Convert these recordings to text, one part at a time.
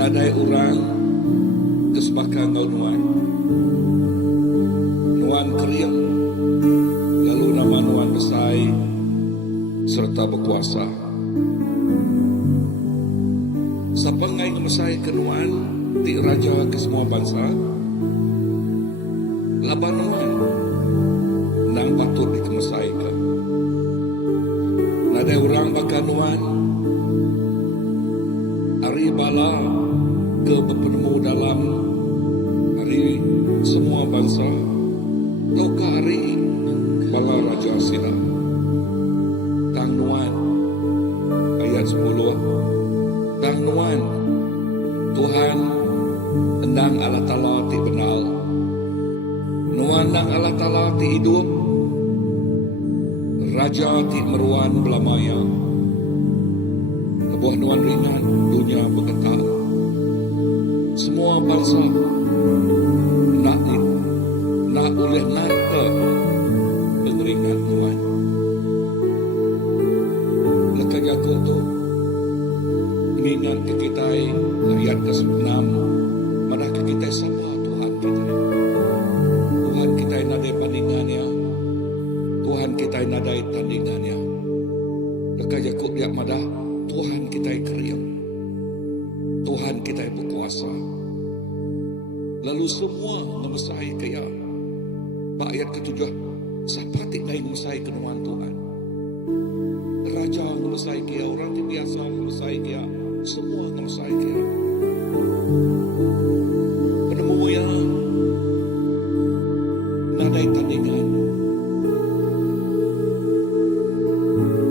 Nadai orang kesepakatan kau nuan keriang, lalu nama nuan besai serta berkuasa. Sapangai kemesai kenuan di raja ke semua bangsa, laban nuan nang patut dikemesai ke. Nadai orang bakal nuan hari bala ke bertemu dalam hari semua bangsa, loka hari bala raja sila. Tang nuan ayat 10. Tang nuan Tuhan endang Allah Ta'ala ti benal. Nuan endang Allah Ta'ala ti hidup, raja ti meruan belamaya. Lebuh nuan ringan dunia bergetar. Semua bangsa nak oleh nata pengeringan Tuhan. Lekas aku tu mengingat ke kita ayat ke-6, mana ke kita siapa Tuhan kita. Tuhan kita nadai bandingannya, Tuhan kita nadai tandingannya. Lekas aku lihat madah Tuhan kita keriam, Tuhan kita berkuasa. Lalu semua ngemesai kaya. Ayat ke-7, siapa tik naik ngemesai kenuan Tuhan. Raja ngemesai kaya, orang yang biasa ngemesai kaya, semua ngemesai kaya. Penemu yang nadai tandingan.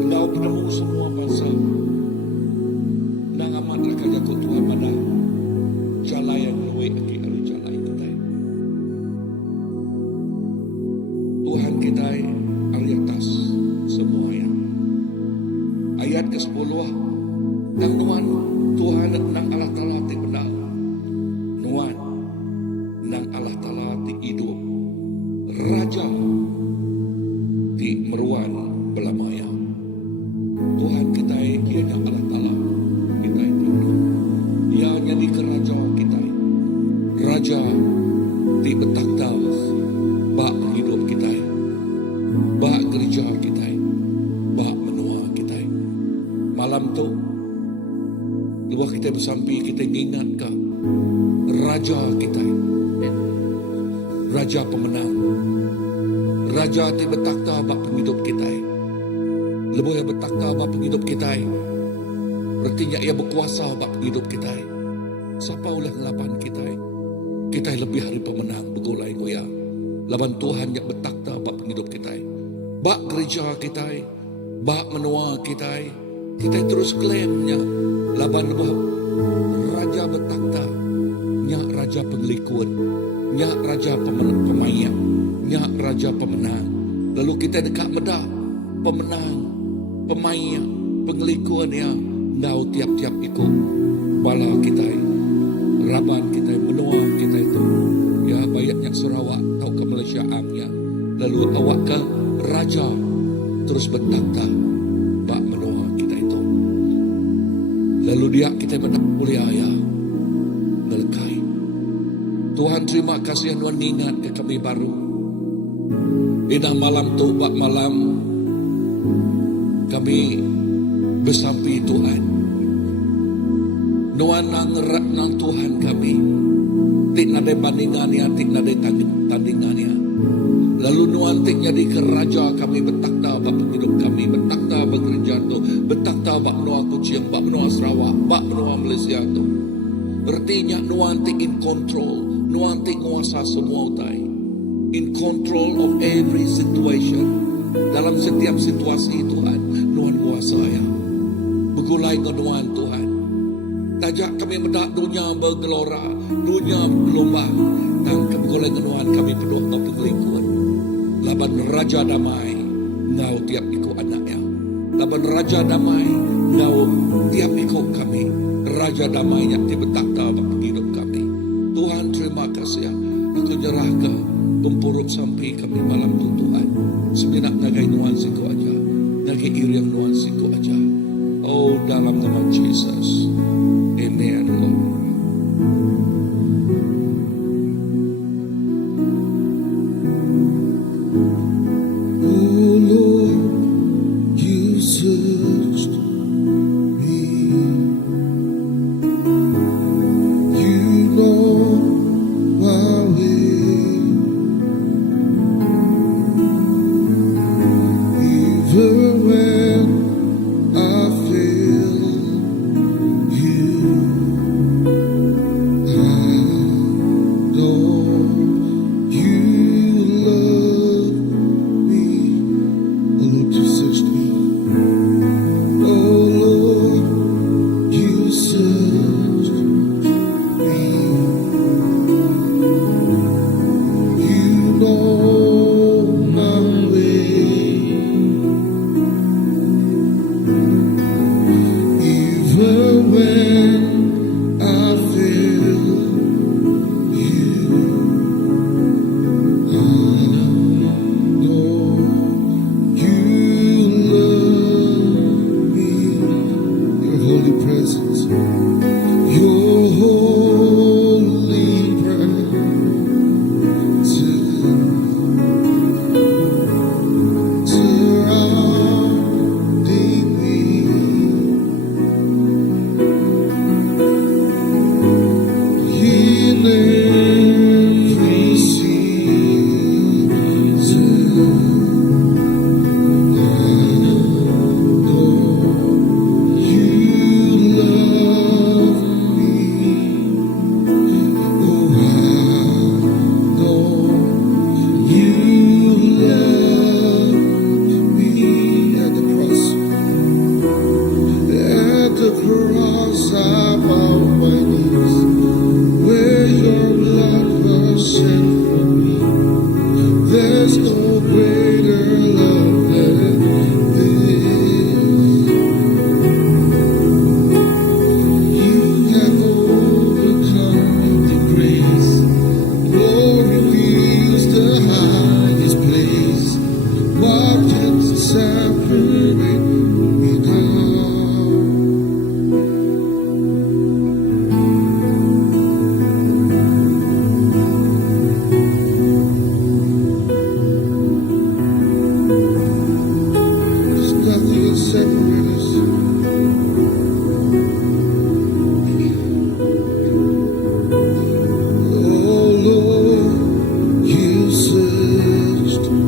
Engkau penemu semua bangsa. Nang amat rakyat Yakub Tuhan mana jalan yang luwih lagi dari jalan kita. Tuhan kita dari atas semuanya. Ayat ke-10, nang nuan Tuhan nang Allah Ta'ala ti benar. Nuan nang Allah Ta'ala ti hidup, raja ti meruan belamaya. Tuhan kita ianya Allah Ta'ala. Ia jadi kerajaan kita, raja di betakta bak hidup kita, bak gereja kita, bak menua kita. Malam tu, luar kita bersampi, kita ingat ke raja kita, raja pemenang, raja di betakta bak hidup kita, lebih yang betakta bak hidup kita. Artinya ia berkuasa bak hidup kita. Siapa ulah ngelapan kita? Kita lebih hari pemenang begulai goya. Laban Tuhan yang bertakta bak hidup kita. Bak gereja kita, bak menua kita. Kita terus klaimnya. Laban lebah raja bertakta, nya raja penglikuan, nya raja pemayang, nya raja pemenang. Lalu kita dekat medah pemenang, pemayang, penglikuan ya. Nau tiap-tiap ikut bala kita, raban kita, menua kita itu. Ya bayatnya Sarawak, tahu ke Malaysia amnya. Lalu awak ke raja, terus bertakta, bak menua kita itu. Lalu dia kita menang mulia ya, melekai. Tuhan terima kasih Tuhan ingat ke kami baru. Inah malam tu, bak malam kami bersampi Tuhan. Nuan nang Tuhan kami. Tik nadai bandingannya, tik nadai tandingannya. Lalu nuan tik jadi keraja kami bertakta bak hidup kami, bertakta bak gereja tu, bertakta bak menua Kuching, bak menua Sarawak, bak menua Malaysia tu. Artinya nuan tik in control, nuan tik nguasa semua utai. in control of every situation. Dalam setiap situasi Tuhan, Tuhan kuasa ya. Begulai kenuan Tuhan. Tajak kami mendak dunia bergelora, dunia berlomba, dan begulai kenuan kami berdoa berlingkuan. Laban Raja Damai, ngau tiap ikut anaknya. Laban Raja Damai, ngau tiap ikut kami. Raja Damainya di betaka hidup kami. Tuhan terima kasih ya. Aku nyerah ke Kumpurup sampai kami malam itu Tuhan. Sebenarnya nagai nuansiku aja, nagai iriang nuansiku aja. Oh dalam nama Jesus, Amen Lord. Oh Lord, you searched me. You know my way. Even when I fail you, I know you love me. Oh Lord, you searched me. Oh Lord, you searched me. You know my way. Even when I fail you, I know you love me. Your holy presence, your holy presence surrounding me. In every season, I know you love me. Oh, I know you love me. At the cross, I bow my knees. Where your blood was shed for me, there's no greater love than this. You have overcome the grace. Glory reveals the highest place. What can separate me now? There's nothing to separate us. Oh Lord, you searched me.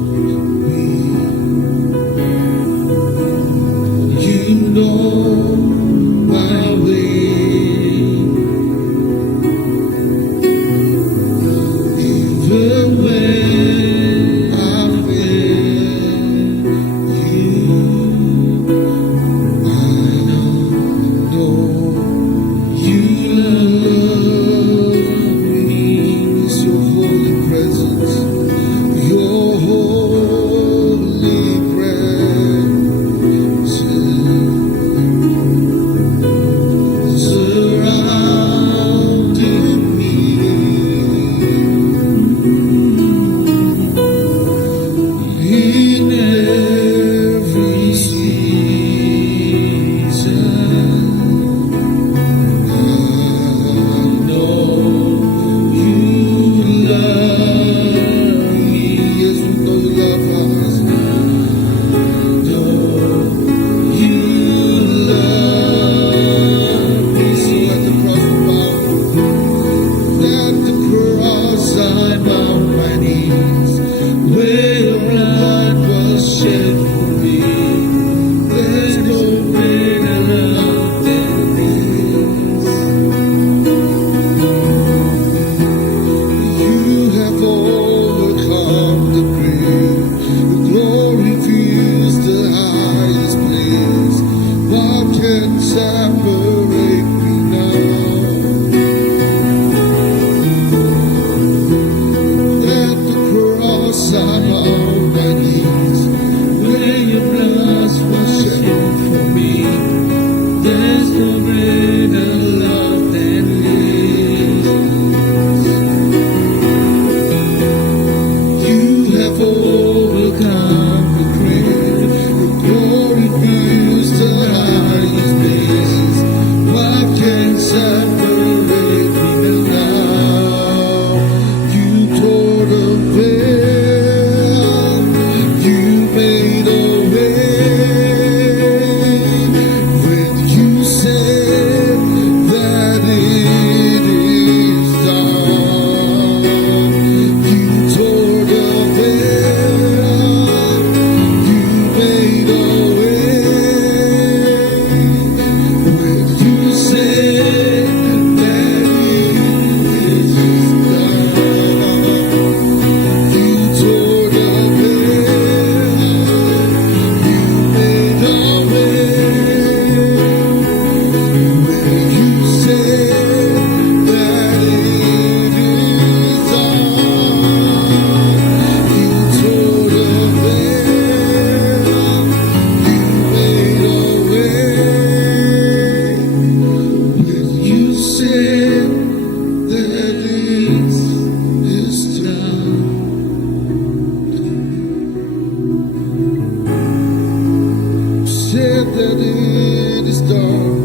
that it is done?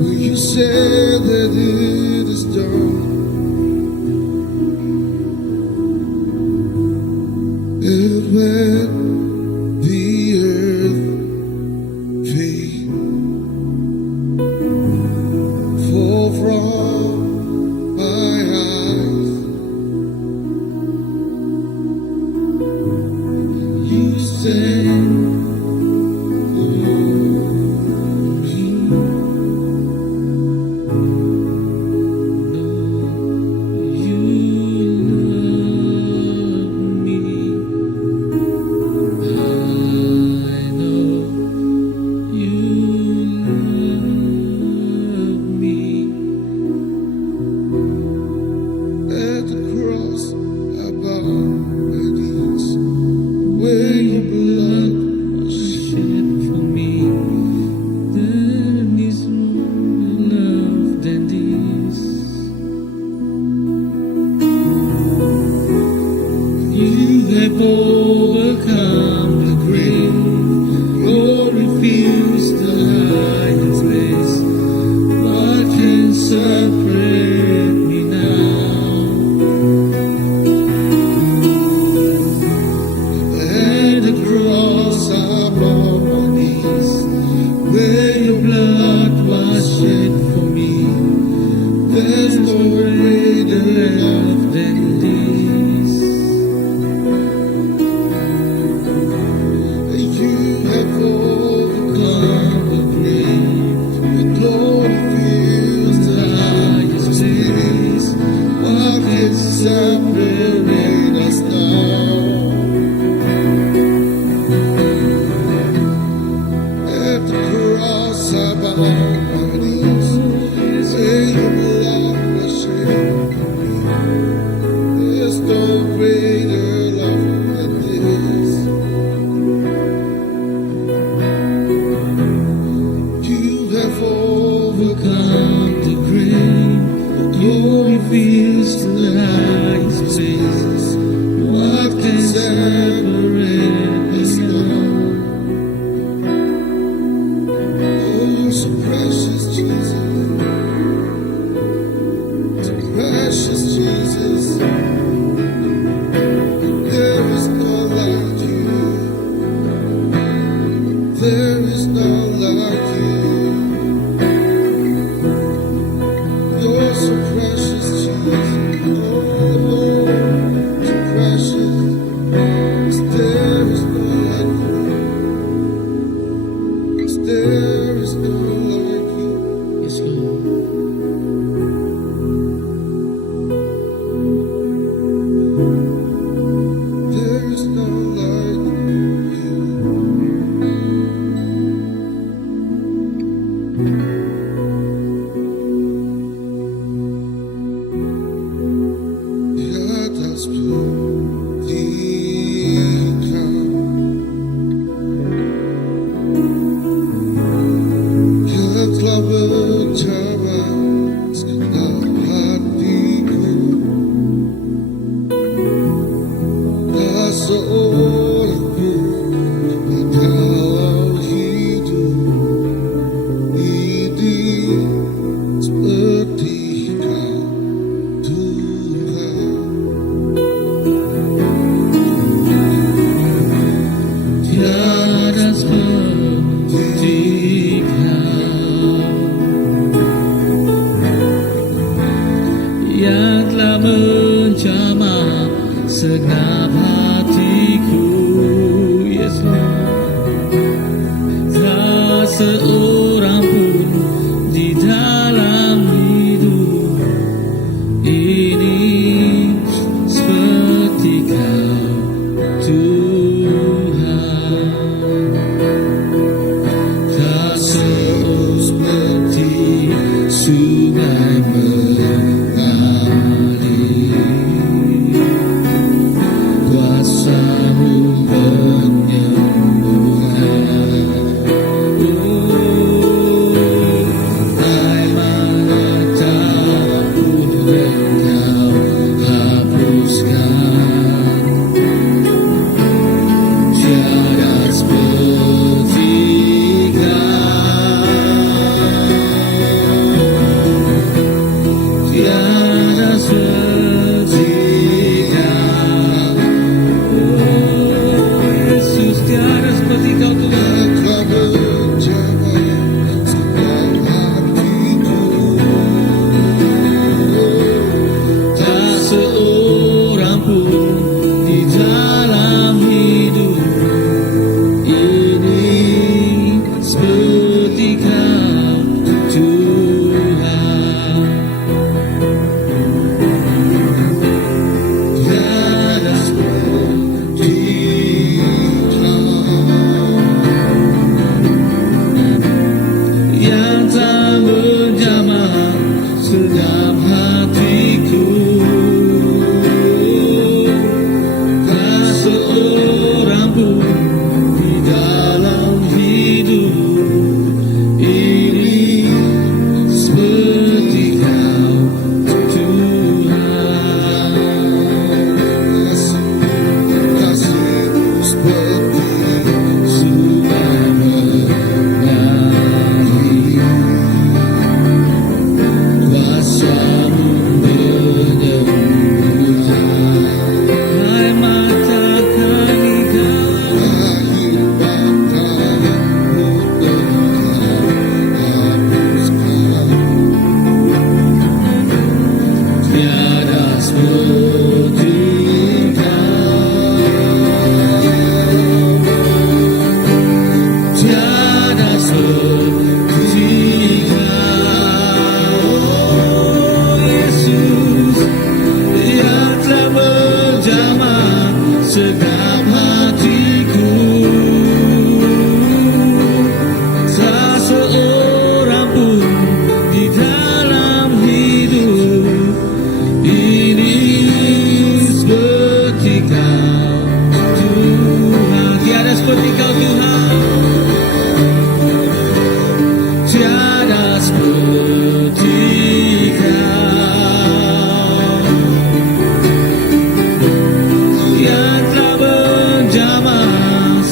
Will you say that it is done? And when the earth fades, fall from my eyes, you say, at the cross I bow my knees, where your blood was shed for me. There is more love than this. You have overcome the grave. Glory fills the highest place. What can separate me now? At the cross I bow my knees, where your blood was shed for me. There's no greater love than this. You have overcome the grave. Your glory fills the highest place. What can separate us now? At the cross I bow my knees, where your blood was shed for me. There's no greater love than this. You have overcome the grave. Glory fills the highest place. What can separate us now? Oh, so precious Jesus, so precious Jesus. There is none like you. There is none like you. You're so precious, Jesus. Oh, so precious. 'Cause there is none like you. 'Cause there is none like you. Yes, Lord. There is none like you. Di atas putihkan yang telah bersama segenap hatiku. Tak seorang pun yang dalam hidup ini seperti Kau, Tuhan. Tiada seperti Kau yang telah menjamah segenap hatiku. Yes, Lord. Tak seorang pun di dalam hidup ini seperti Kau, Tuhan. Tak seperti sungai mengalir,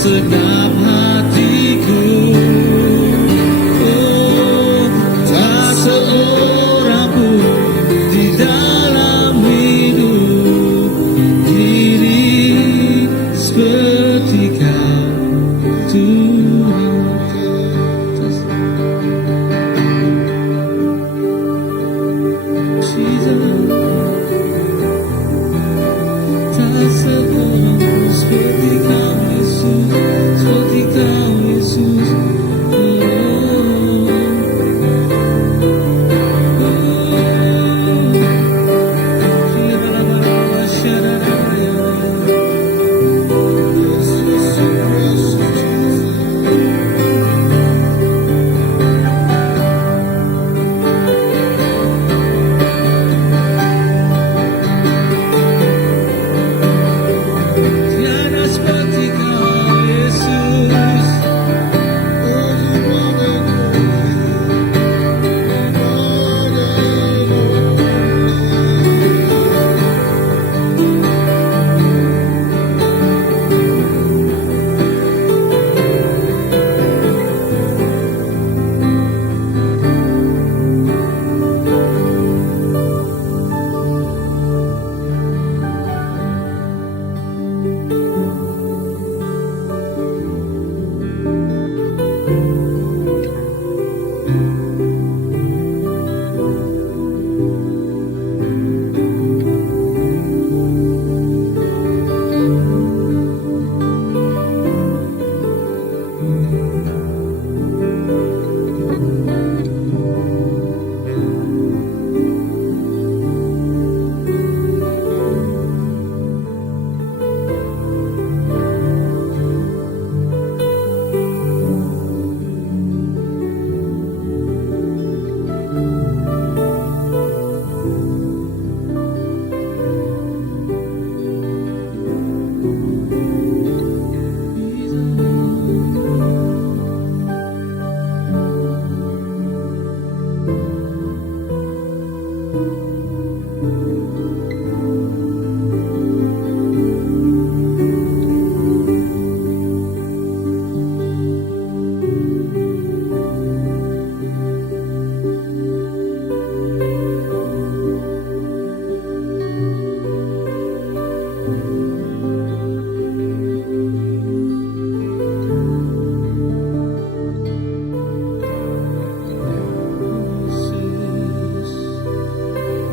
segenap hatiku. Oh, tak seorang pun di dalam hidup diri seperti Kau, Tuhan. Jesus, tak seorang pun seperti Kau, Yesus, seperti Kau, Yesus. Tiada seperti Kau, Yesus.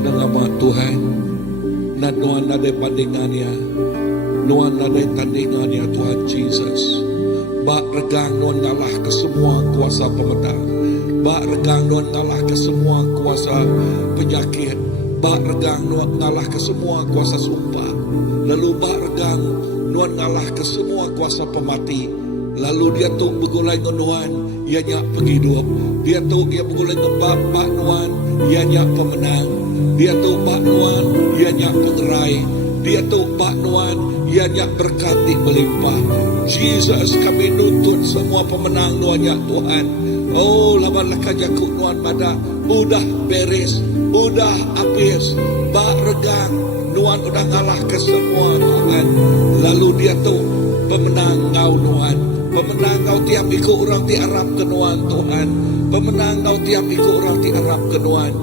Nama Tuhan, na Tuhan ada bandingannya, Tuhan ada tandingannya Tuhan Jesus. Bak regang Tuhan ngalah ke semua kuasa pemetang, bak regang Tuhan ngalah ke semua kuasa penyakit, bak regang Tuhan ngalah ke semua kuasa sumpah, lalu bak regang Tuhan ngalah ke semua kuasa pemati. Lalu dia tu bergulai dengan Tuhan, ianya penghidup. Dia tu ia bergulai dengan Bapa Tuhan, ianya pemenang. Dia tu Pak Tuhan, ianya pengerai. Dia tu Pak Tuhan, ianya berkati melimpah. Jesus, kami nuntut semua pemenang Tuhan ya Tuhan. Oh, lawan lakajaku Tuhan pada udah beres, udah habis. Bak regang, Tuhan udah ngalah ke semua Tuhan. Lalu dia tu pemenang Kau Tuhan. Pemenang Kau tiap ikut orang ti Arab ke Tuhan Tuhan. Pemenang Kau tiap ikut orang ti Arab ke Tuhan.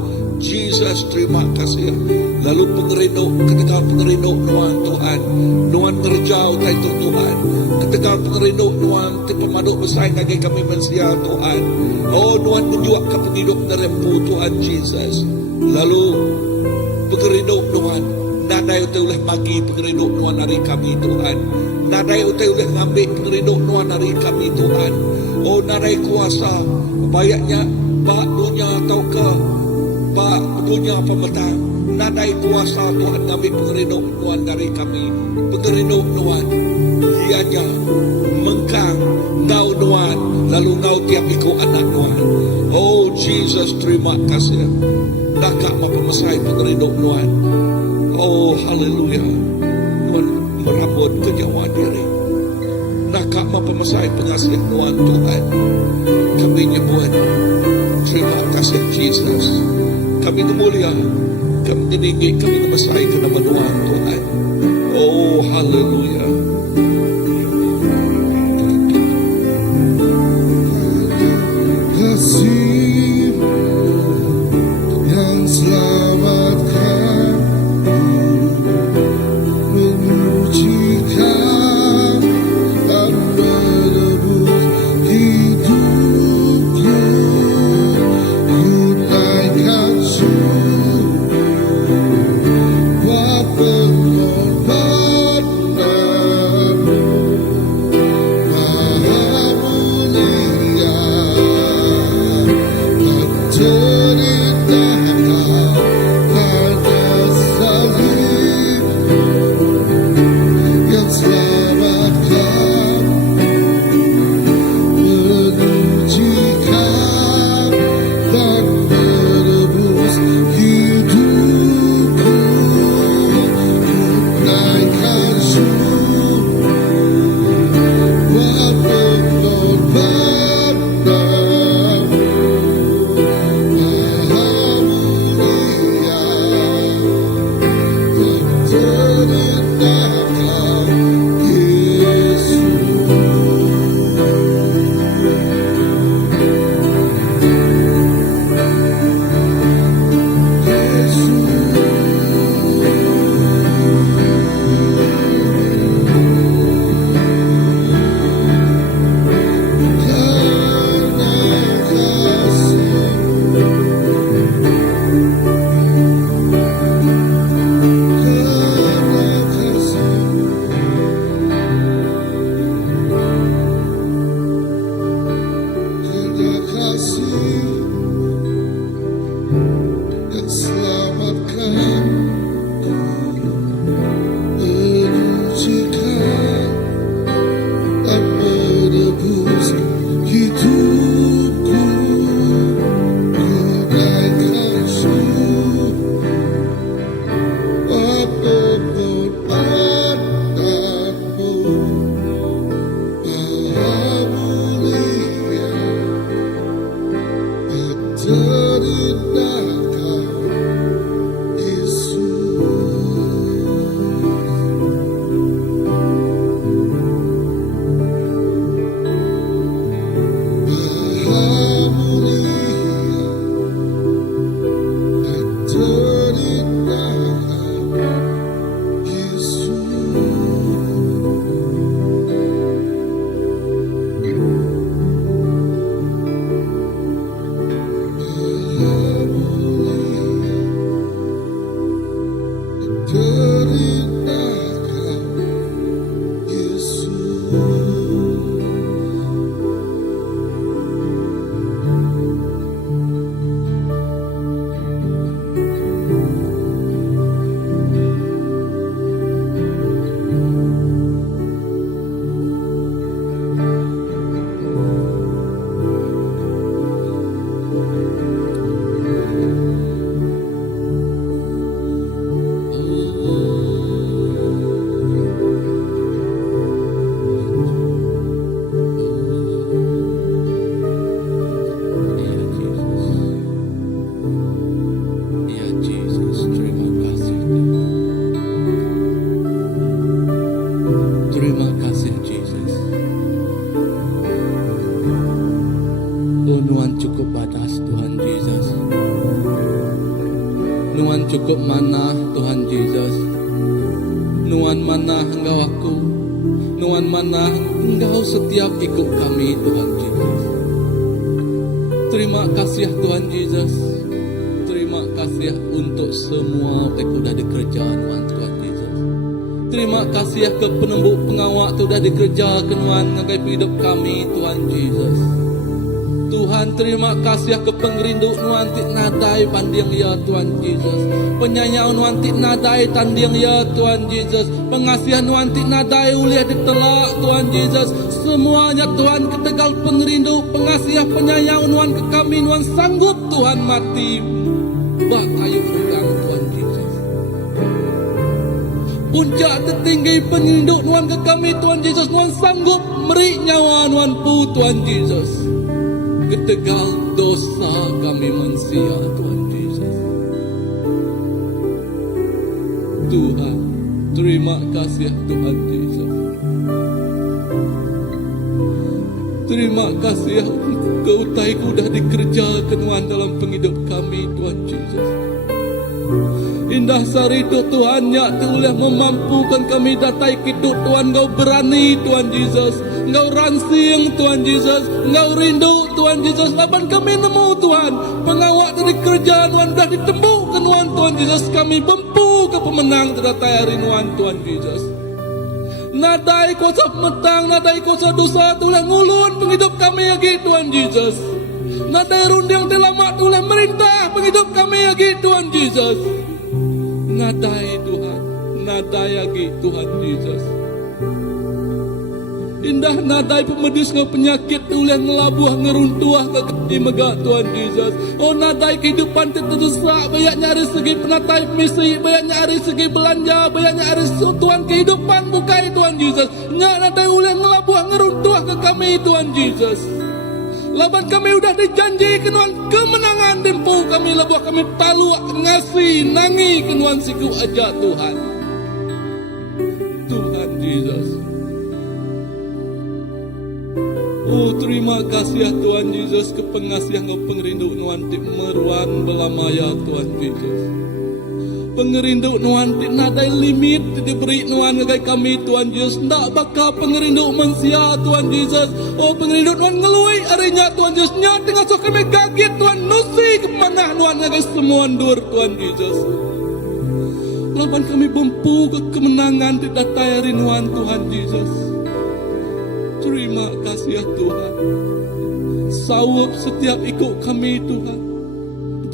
Jesus, terima kasih. Lalu pengerino, ketika pengerino Tuhan Tuhan. Tuhan ngerjau itu Tuhan. Ketika pengerino Tuhan ti pemaduk bersaing lagi kami manusia Tuhan. Oh Tuhan menjuak ke penghidup nerempu Tuhan Jesus. Lalu pengerino Tuhan. Nadai utai oleh bagi pengerino Tuhan hari kami Tuhan. Nadai utai oleh ngambil pengerino Tuhan hari kami Tuhan. Oh nadai kuasa. Bayaknya Pak dunia atau ke Pak dunia pemetang. Nadai kuasa Tuhan ngambil pengerino Tuhan dari kami. Pengerino Tuhan. Ianya mengkang Kau Tuhan. Lalu Kau tiap ikut anak Tuhan. Oh Jesus, terima kasih. Nakak mapemesai pengerino Tuhan. Oh haleluya. Tuhan merambut kenyawa diri. Nakak mapemesai pengasihan Tuhan Tuhan. Kami nyebut terima kasih Jesus. Kami kemulia, kami tinggi, kami ngemesai ke nama Tuhan Tuhan. Oh haleluya. cukup mana Tuhan Yesus. Nuan mana Engkau aku, Nuan mana Engkau setiap ikut kami Tuhan Yesus. Terima kasih Tuhan Yesus. Terima kasih untuk semua yang sudah dikerjakan Tuhan Yesus. Terima kasih ke penembuk pengawak sudah dikerjakan Tuhan ngagai hidup kami Tuhan Yesus. Tuhan terima kasih ke pengerindu nuan tik nadai pandang ya Tuhan Yesus. Penyayang nuan tik nadai tanding ya Tuhan Yesus. Pengasihan nuan tik nadai uliah ditelak Tuhan Yesus. Semuanya Tuhan ketegal pengerindu pengasihan penyayang nuan ke kami nuan sanggup Tuhan mati bakayu udang Tuhan Yesus. Puncak tertinggi pengerindu nuan ke kami Tuhan Yesus nuan sanggup meri nyawa nuan pu Tuhan Yesus. Ketegal dosa kami manusia Tuhan Yesus. Tuhan terima kasih Tuhan Yesus. Terima kasih keutai sudah dikerjakan dalam penghidup kami Tuhan Yesus. Indah sari Tuhan ya boleh memampukan kami datai hidup Tuhan. Engkau berani Tuhan Yesus. Engkau ransing Tuhan Yesus. Engkau rindu Tuhan Yesus. Laban kami nemu Tuhan. Pengawak dari kerjaan Tuhan sudah ditembukkan Tuhan Yesus. Kami bempu ke pemenang terdatai hari Tuhan Yesus. Nadai kuasa metang, nadai kuasa dosa Tuhan ngulun penghidup kami lagi Tuhan Yesus. Nadai runding delamak Tuhan merintah penghidup kami lagi Tuhan Yesus. Nadai Tuhan, nadai lagi Tuhan Yesus. Indah nadai pemedis ngau penyakit tulen ngelabuh ngeruntuah ke kaki megah Tuhan Yesus. Oh nadai kehidupan terdesak banyak nyari segi penatai misi, banyak nyari segi belanja, banyak nyari Tuhan kehidupan bukai Tuhan Yesus. Nyak nadai ulen ngelabuh ngeruntuah ke kami Tuhan Yesus. Laban kami udah dijanji kenuan kemenangan dempu kami labuh kami talu ngasih nangi kenuan siku aja Tuhan. Tuhan Yesus. Oh terima kasih ya Tuhan Yesus ke pengasihan ke pengerindu nuan tik meruan belamaya Tuhan Yesus. Pengerindu nuan tik nadai limit diberi nuan ngagai kami Tuhan Yesus. Ndak bakal pengerindu manusia Tuhan Yesus. Oh pengerindu nuan ngelui arinya Tuhan Yesus. Nya tengah sok kami gagit Tuhan nusi kemana nuan ngagai semua dur Tuhan Yesus. Laban kami bempu ke kemenangan tidak tayari nuan Tuhan Yesus. Terima kasih ya Tuhan. Sawap setiap ikut kami Tuhan.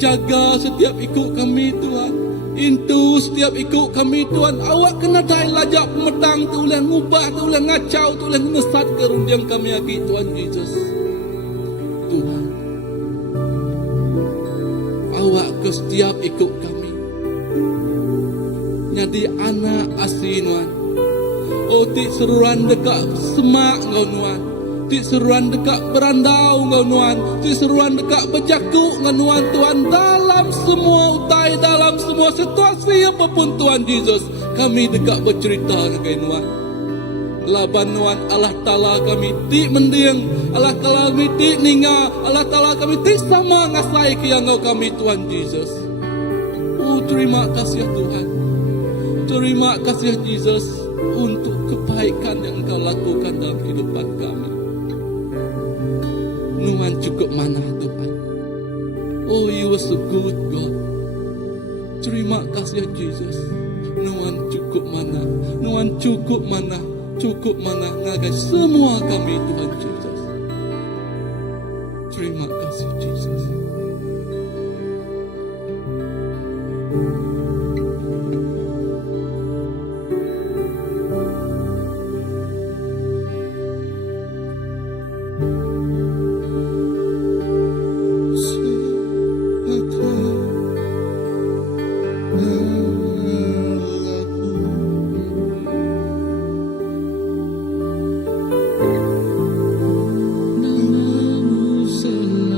Jaga setiap ikut kami Tuhan. Intu setiap ikut kami Tuhan. Awak kena dai lajak pemetang tu ulang ngubah tu ulang ngacau tu ulang ngesat kerundiang kami lagi Tuhan Yesus. Tuhan. Awak ke setiap ikut kami. Jadi anak asinuan. Oh tik seruan dekat semak ngau nuan. Tik seruan dekat berandau ngau nuan. Tik seruan dekat berjaku ngau nuan Tuhan. Dalam semua utai, dalam semua situasi apapun Tuhan Yesus. Kami dekat bercerita dengan nuan. Laban nuan Allah Ta'ala kami tik mendiang. Allah Ta'ala kami tik ninga. Allah Ta'ala kami tik sama ngasai ke yang ngau kami Tuhan Yesus. Oh terima kasih Tuhan. Terima kasih Yesus untuk kebaikan yang Engkau lakukan dalam kehidupan kami. Nuan cukup mana Tuhan. Oh you are so good God. Terima kasih Yesus. Nuan cukup mana. Nuan cukup mana. Cukup mana ngagai semua kami Tuhan Yesus. Terima kasih Yesus. Namamu selalu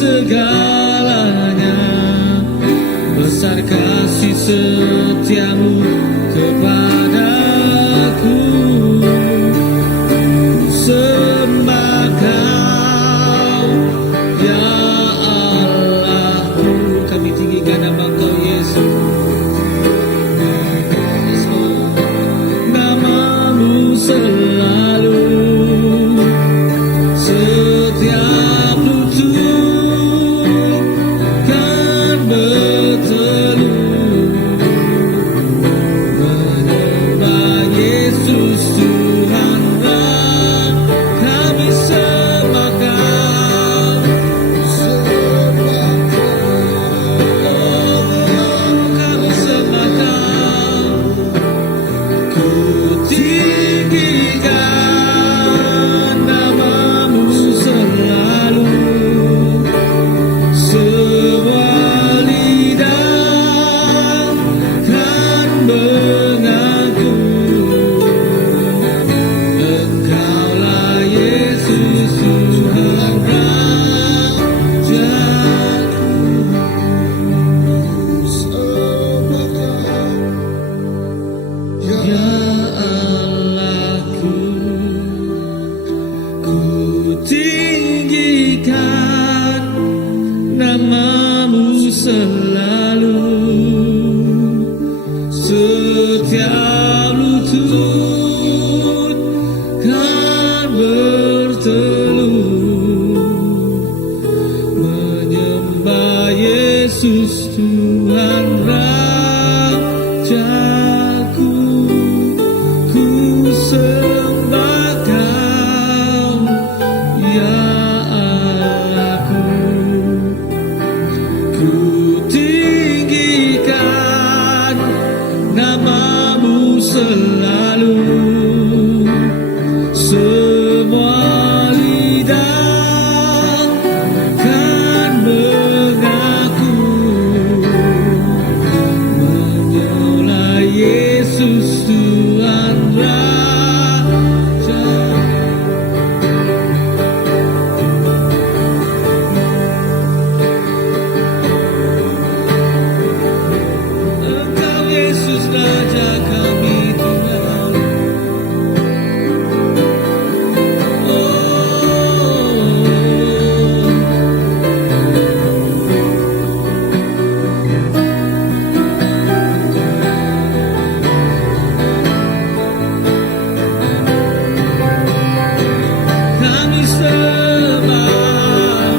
segalanya. Besar kasih setiamu kepadaku. Sembah Kau, ya Allahku. Kami tinggikan nama Kau, Yesus. Namamu selalu setiap lutut kan bertelut menyembah Yesus Tuhan kami sembah Kau. Kami sembah Kau. Ku tinggikan namamu selalu. Semua lidah kan mengaku Engkaulah Yesus Tuhan Rajaku. Ya Allahku, ku tinggikan namamu selalu. Setiap lutut kan bertelut menyembah Yesus Tuhan Rajaku. Ku sembah Kau, ya Allahku. Ku tinggikan namamu selalu. Semua lidah kan mengaku Engkaulah Yesus Tuhan Raja. Engkau Yesus Raja kami Tuhan. Kami sembah,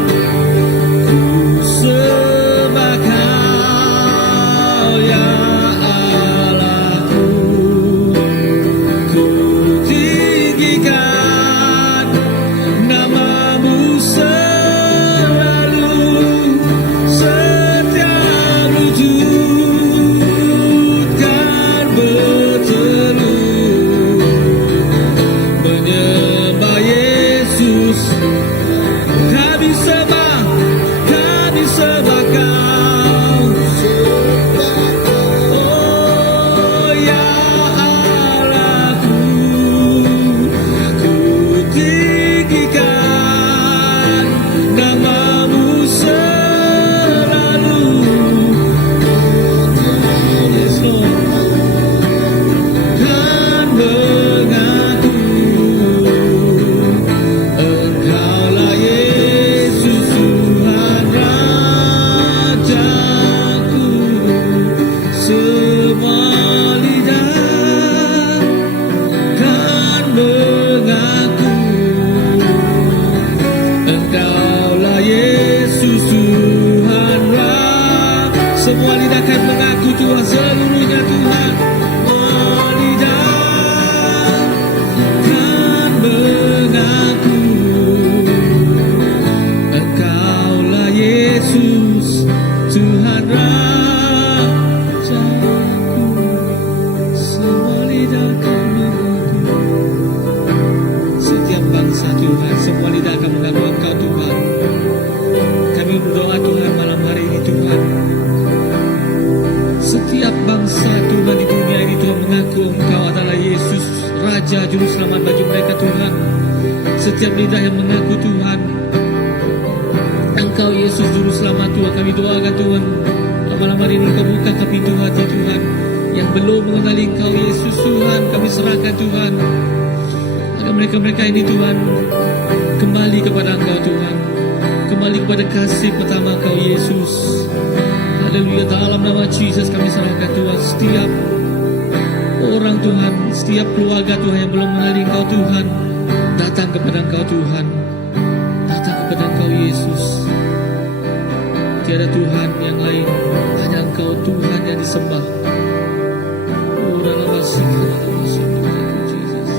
ku sembah Kau, ya Allahku. Ku tinggikan namamu selalu. Setiap lutut kan bertelut menyembah Yesus. Kami sembah Kau. Oh ya Allahku, ku tinggikan namamu selalu. Yes, Lord. Kan mengaku Engkaulah Yesus Tuhan Rajaku. Semua lidah kan mengaku Engkaulah Yesus Tuhan Raja. Semua lidah kan mengaku Tuhan, seluruhnya Tuhan. Semua lidah kan mengaku Engkaulah Yesus Tuhan Rajaku. Semua lidah kan mengaku. Setiap bangsa Tuhan, semua lidah akan mengaku Engkau Tuhan. Kami berdoa Tuhan malam hari ini Tuhan. Setiap bangsa Tuhan di dunia ini Tuhan mengaku Engkau adalah Yesus Raja Juru Selamat bagi mereka Tuhan. Setiap lidah yang mengaku Tuhan Engkau Engkau Yesus Juru Selamat Tuhan. Kami doakan Tuhan, malam hari ini Kau bukakan pintu hati Tuhan, yang belum mengenali Engkau Yesus Tuhan, kami serahkan Tuhan. Agar mereka-mereka ini Tuhan kembali kepada Engkau Tuhan, kembali kepada kasih pertama Engkau Yesus. Haleluya, dalam nama Yesus kami serahkan Tuhan setiap orang Tuhan, setiap keluarga Tuhan yang belum mengenali Engkau Tuhan, datang kepada Engkau Tuhan, datang kepada Engkau Yesus. Tiada Tuhan yang lain, hanya Engkau Tuhan yang disembah. Oh, dalam kasih, dalam kasih, thank you, Jesus.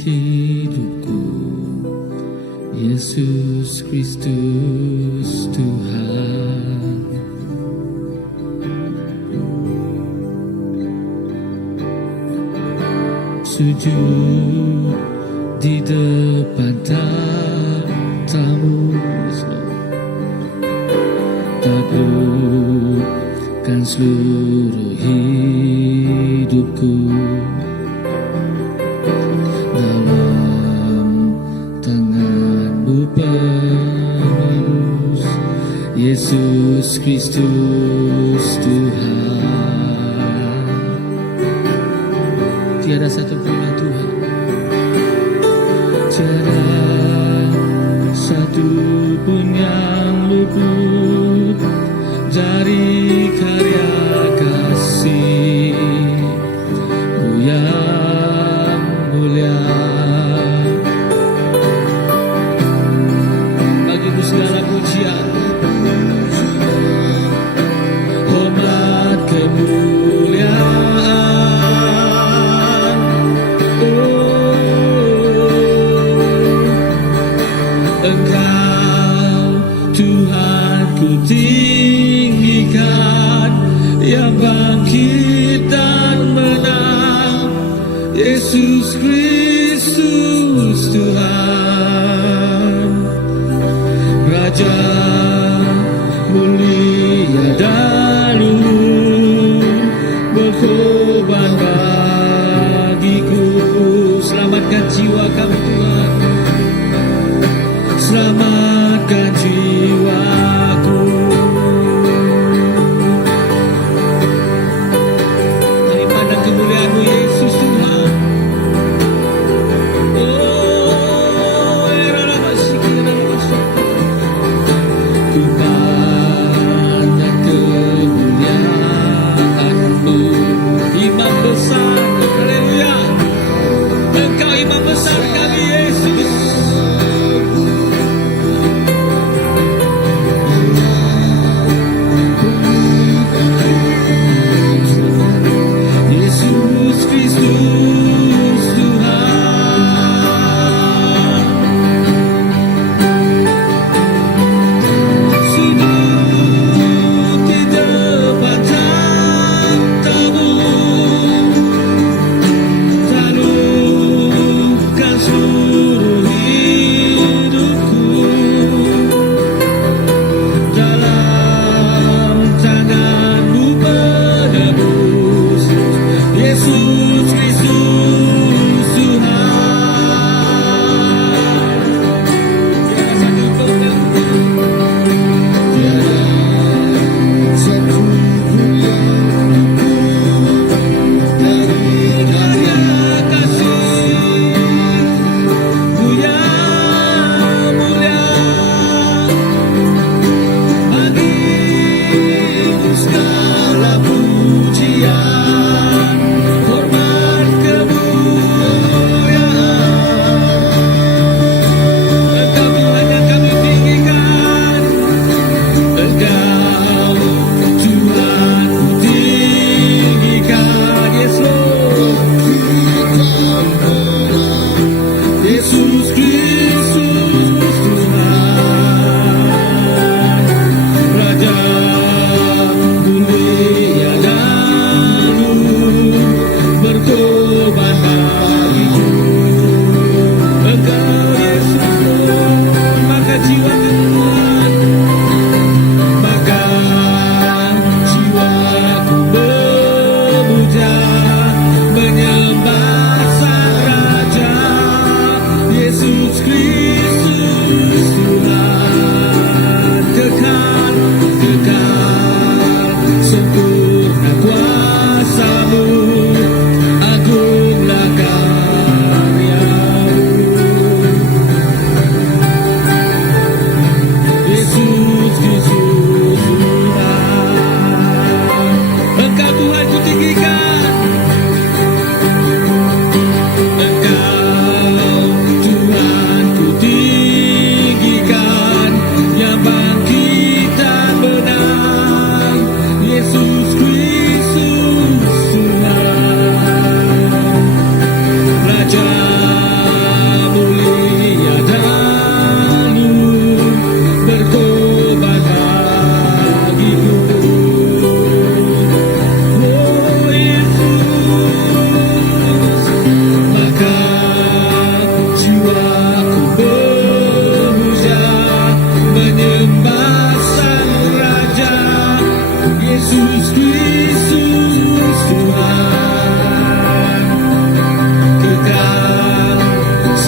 Hidupku, Yesus Kristus Tuhan. Sujud di depan tamu, taklukkan seluruh hidupku. Penerus Yesus Kristus Tuhan. Tiada satu pun yang Tuhan, tiada satu pun yang luput dari karya kasih-Mu yang mulia. Segala pujian, hormat, kemuliaan. Oh, Engkau Tuhan ku tinggikan, yang bangkit dan menang, Yesus Kristus Tuhan. Raja mulia dan luhur, berkorban bagiku. Selamatkan jiwa kami Tuhan, selamatkan jiwaku. Kami pandang kemuliaan-Mu Yesus Tuhan. Ku pandang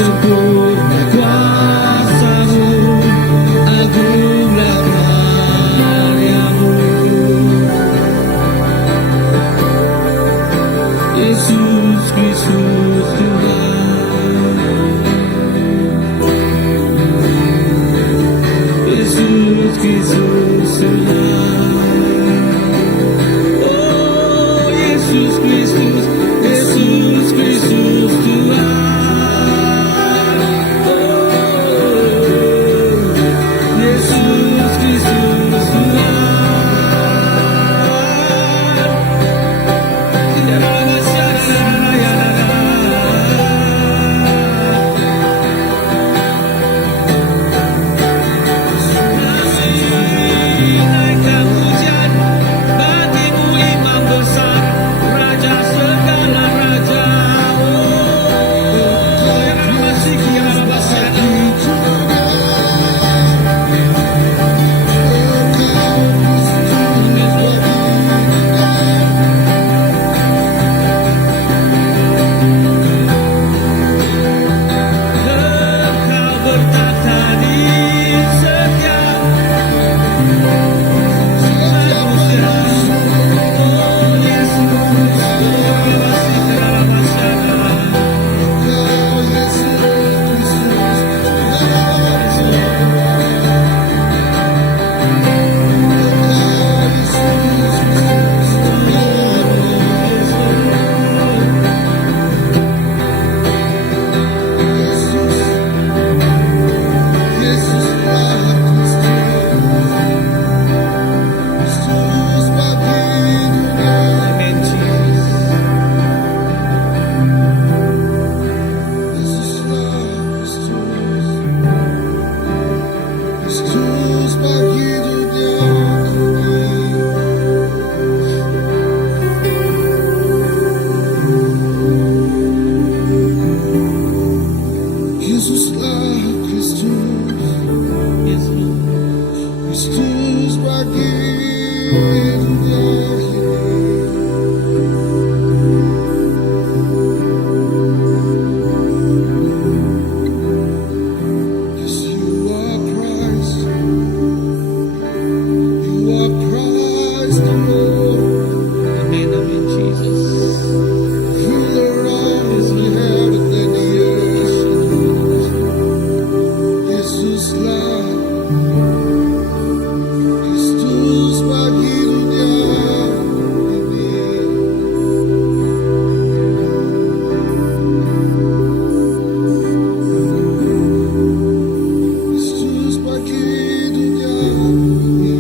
sempurna kuasa-Mu, agunglah karya-Mu. Yesus Kristus Tuhan, Yesus Kristus Tuhan. Oh Yesus Kristus, Yesus Kristus Tuhan. Oh Yesus Kristus Tuhan. Naikkan pujian bagimu Imam besar, Raja segala raja. Oh, yang masih yang Engkau bertata di setiap manusia. Oh Yesus, Amen, Jesus. Kristus bagi dunia ini. Yesuslah Kristus, Yesus. Kristus bagi dunia ini. Yes, you are Christ. You are Christ the Lord, Amen, amen, Jesus. ruler of the heaven and the earth. Yesuslah Kristus bagi dunia ini. Kristus bagi dunia ini.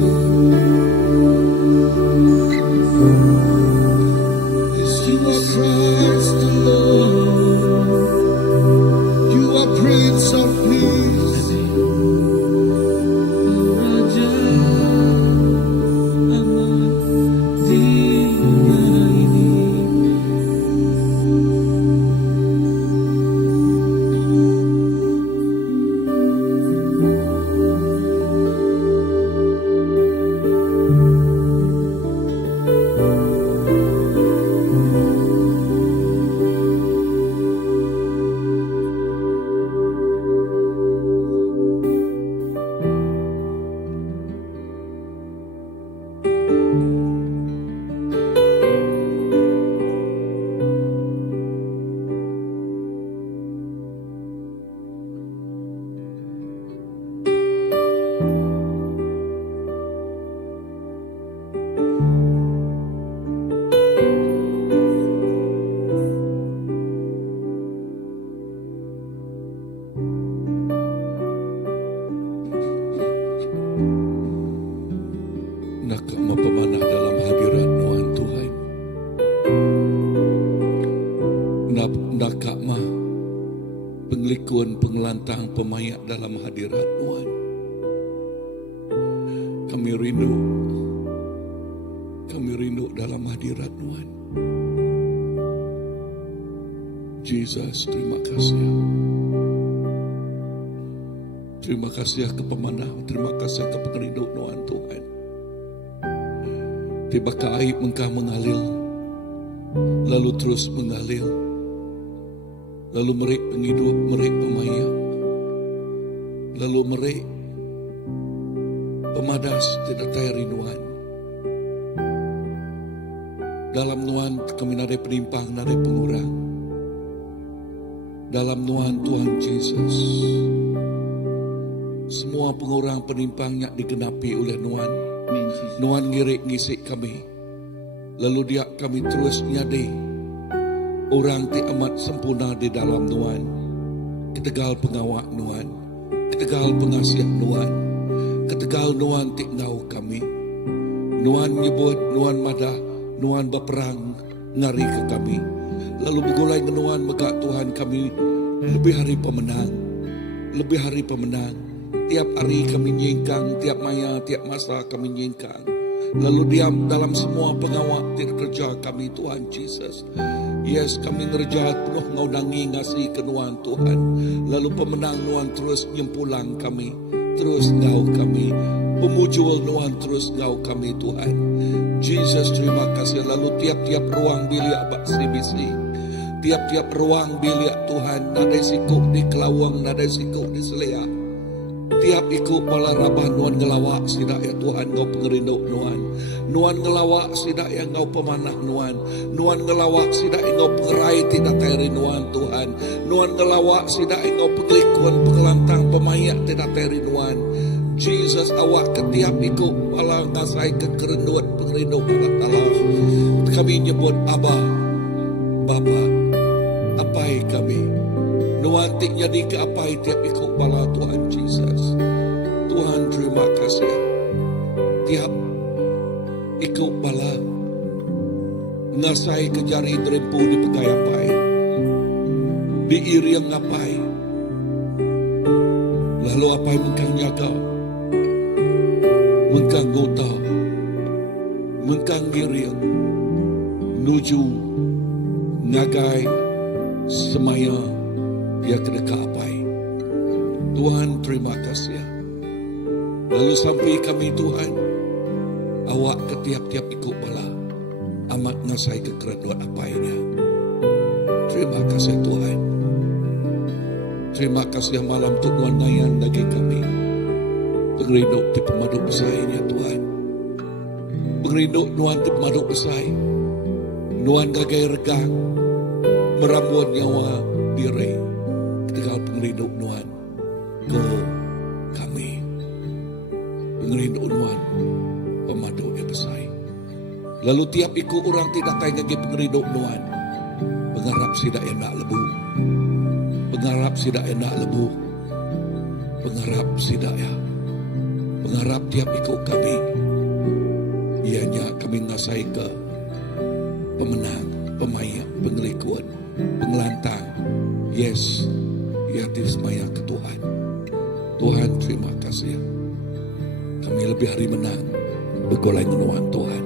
Yes, you are Christ the Lord. You are Prince of Peace. Raja aman di dunia ini. Nak memanah dalam hadirat Tuhan Tuhan. Nak mah penglikuan pengelantang pemayak dalam hadirat Tuhan. Kami rindu dalam hadirat Tuhan. Jesus, terima kasih. Terima kasih ke pemanah, terima kasih ke pengerindu Tuhan. Tiba ke aib engkau mengalir, lalu terus mengalir. Lalu merik penghidup, merik pemaya. Lalu merik pemadas tidak tayar rinuan. Dalam nuan kami nadai penimpang, nadai pengurang. Dalam nuan Tuhan Yesus, semua pengurang penimpangnya digenapi oleh nuan. Nuan ngirik ngisik kami. Lalu dia kami terus nyadai orang ti amat sempurna di dalam nuan. Ketegal pengawak nuan, ketegal pengasiah nuan, ketegal nuan ti ngau kami. Nuan nyebut, nuan madah, nuan berperang ngari ke kami. Lalu begulai nuan megak Tuhan kami lebih hari pemenang, lebih hari pemenang. Tiap hari kami nyingkang, tiap maya, tiap masa kami nyingkang. Lalu diam dalam semua pengawak tidak kerja kami Tuhan Yesus. Yes, kami ngerja penuh ngaudangi ngasih ke nuan Tuhan. Lalu pemenang nuan terus nyempulang kami, terus ngau kami. Pemujul nuan terus ngau kami Tuhan. Jesus terima kasih. Lalu tiap-tiap ruang bilik bak CBC, tiap-tiap ruang bilik Tuhan, nadai sikuk di Kelawang, nadai sikuk di Selea. Tiap ikut pala rabah nuan ngelawak sidak ya Tuhan ngau pengerinduk nuan. Nuan ngelawak sidak yang ngau pemanah nuan. Nuan ngelawak sidak yang ngau pengerai tidak teri nuan Tuhan. Nuan ngelawak sidak yang ngau pengelikuan pengelantang pemayak tidak teri nuan. Jesus awak ketiap ikut pala ngasai kekerendut pengerinduk anak talau. Kami nyebut Abba, Bapa, apai kami. Nuan tik jadi ke apai tiap ikut bala Tuhan Jesus. Tuhan terima kasih. Tiap ikut bala ngasai ke jari terempu di pegai apai, di iriang apai. Lalu apai mengkang nyaga, mengkang gota, mengkang giriang, nuju ngagai semaya dia kena kapai. Tuhan terima kasih. Lalu sampai kami Tuhan, awak ketiap-tiap ikut bala amat ngasai kekerenduan apainya. Terima kasih Tuhan. Terima kasih malam Tuhan ngayan lagi kami. Pengerinduk di pemaduk besainya Tuhan. Pengerinduk nuan di pemaduk besai. Nuan gagai regang, meramuan nyawa diri. Tegal pengerinduk nuan ke kami. Pengerinduk nuan pemaduk yang besar. Lalu tiap ikut orang tidak kaya ngagi pengerinduk nuan. Pengharap sidak enak lebu. Pengharap sidak enak lebu. Pengharap sidak ya. Pengharap tiap ikut kami. Ianya kami ngasai ke pemenang, pemayak, pengelikuan, pengelantang. Yes, ya dismaya ke Tuhan. Tuhan terima kasih. Kami lebih hari menang bergolai menuan Tuhan.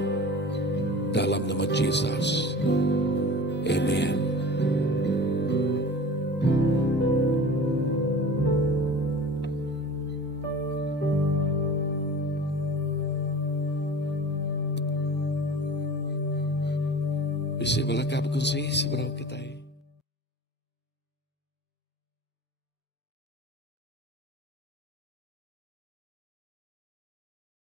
Dalam nama Yesus. Amen. Bisa belakang berkongsi seberapa kita